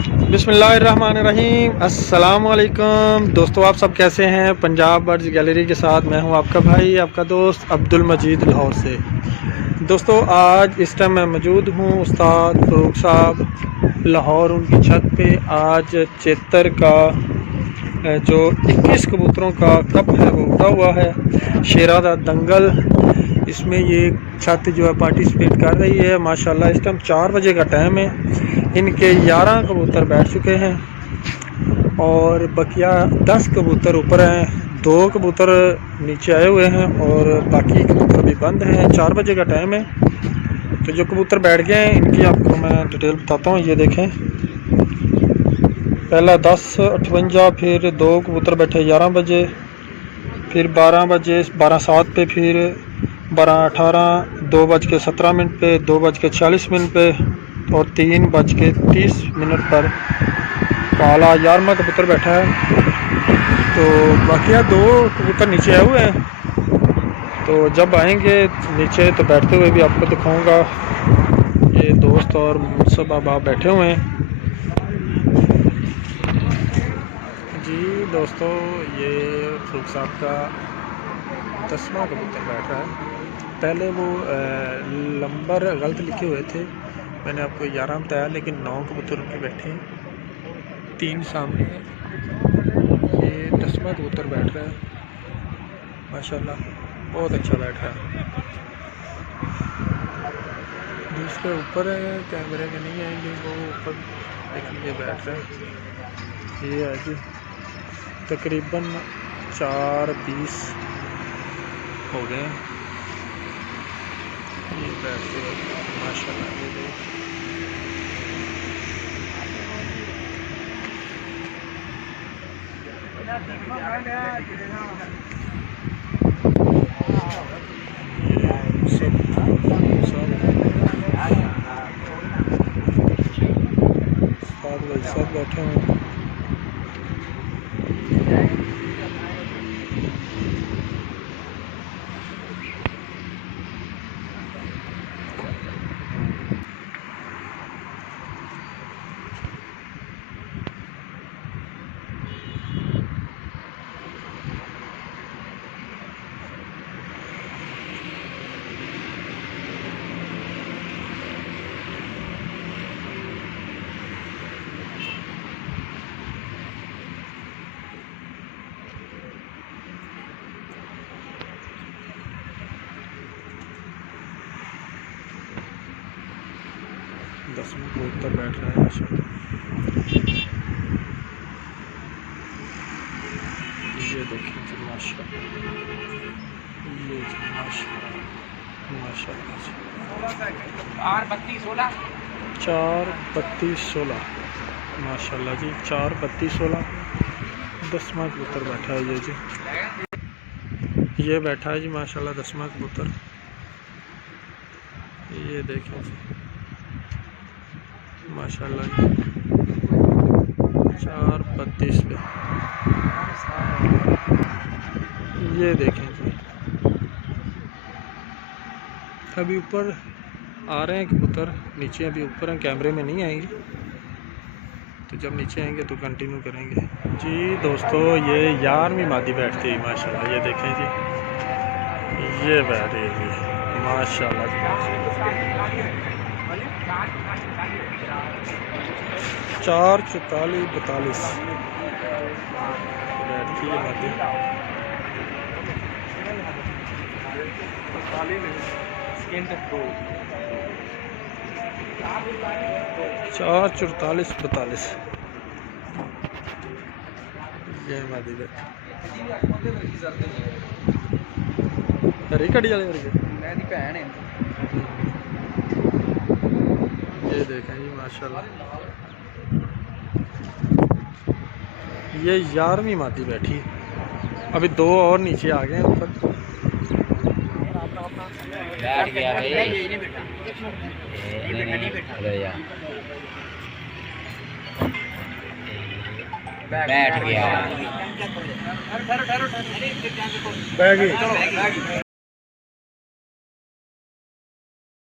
बिस्मिल्लाहिर्रहमानिर्रहीम। अस्सलाम वालेकुम दोस्तों, आप सब कैसे हैं। पंजाब बर्ड्स गैलरी के साथ मैं हूं आपका भाई, आपका दोस्त अब्दुल मजीद लाहौर से। दोस्तों, आज इस टाइम मैं मौजूद हूं उस्ताद फ़रूक साहब लाहौर उनकी छत पे। आज चेतर का जो 21 कबूतरों का कप है वो उठा हुआ है, शेरा दंगल। इसमें ये छत जो है पार्टिसिपेट कर रही है माशाल्लाह। इस टाइम 4 बजे का टाइम है। इनके 11 कबूतर बैठ चुके हैं और बकिया 10 कबूतर ऊपर हैं। 2 कबूतर नीचे आए हुए हैं और बाकी कबूतर भी बंद हैं। 4 बजे का टाइम है। तो जो कबूतर बैठ गए हैं इनकी आपको मैं डिटेल बताता हूँ। ये देखें, पहला 10:58, फिर 2 कबूतर बैठे 11 बजे, फिर 12 बजे 12:07 पे, फिर 12:18, 2:17 पे, 2:46 पे और 3:30 पर काला 11वां कबूतर बैठा है। तो बाकी 2 कबूतर नीचे आए हुए हैं। तो जब आएंगे नीचे तो बैठते हुए भी आपको दिखाऊंगा। ये दोस्त और सब अब आप बैठे हुए हैं जी। दोस्तों, ये फ़रूक साहब का 10वां कबूतर बैठ रहा है। पहले वो नंबर गलत लिखे हुए थे, मैंने आपको 11 बताया, लेकिन 9 कबूतर उनके बैठे हैं। 3 सामने हैं। ये 10वां कबूतर बैठ रहा है माशाल्लाह, बहुत अच्छा बैठ रहा है। दूसरे ऊपर है, कैमरे में नहीं आएंगे वो ऊपर, लेकिन ये बैठ रहा है। ये है जी तकरीबन 4:20 हो गए हैं। ये बैठते हैं माशाल्लाह। ये देख, सब बैठे हैं। दसवीं कबूतर बैठ रहा है माशाल्लाह। ये देखिए जी माशाल्लाह, ये जी माशाल्लाह माशाल्लाह। 4:32:16 माशाल्लाह जी, 4:32:16 10वां कबूतर बैठा है। ये जी ये बैठा है जी माशाल्लाह 10वां कबूतर। ये देखें जी माशाल्लाह जी 4:32 पे। ये देखें जी, अभी ऊपर आ रहे हैं कबूतर, नीचे अभी ऊपर हैं, कैमरे में नहीं आएंगे। तो जब नीचे आएंगे तो कंटिन्यू करेंगे जी। दोस्तों, ये 11वीं मादी बैठती है माशाल्लाह। ये देखें जी, ये बैठ रही है जी माशाल्लाह जी। 4:44:42 बैठती है मादी। 4:44:42 ये मादी बैठी। हरी कड़ी वाले वर्गे ये देखें जी माशाल्लाह। ये 11वीं मादी बैठी। अभी 2 और नीचे आ गए हैं ऊपर। बैठ गया भाई, बैठ गया। बैठ गई।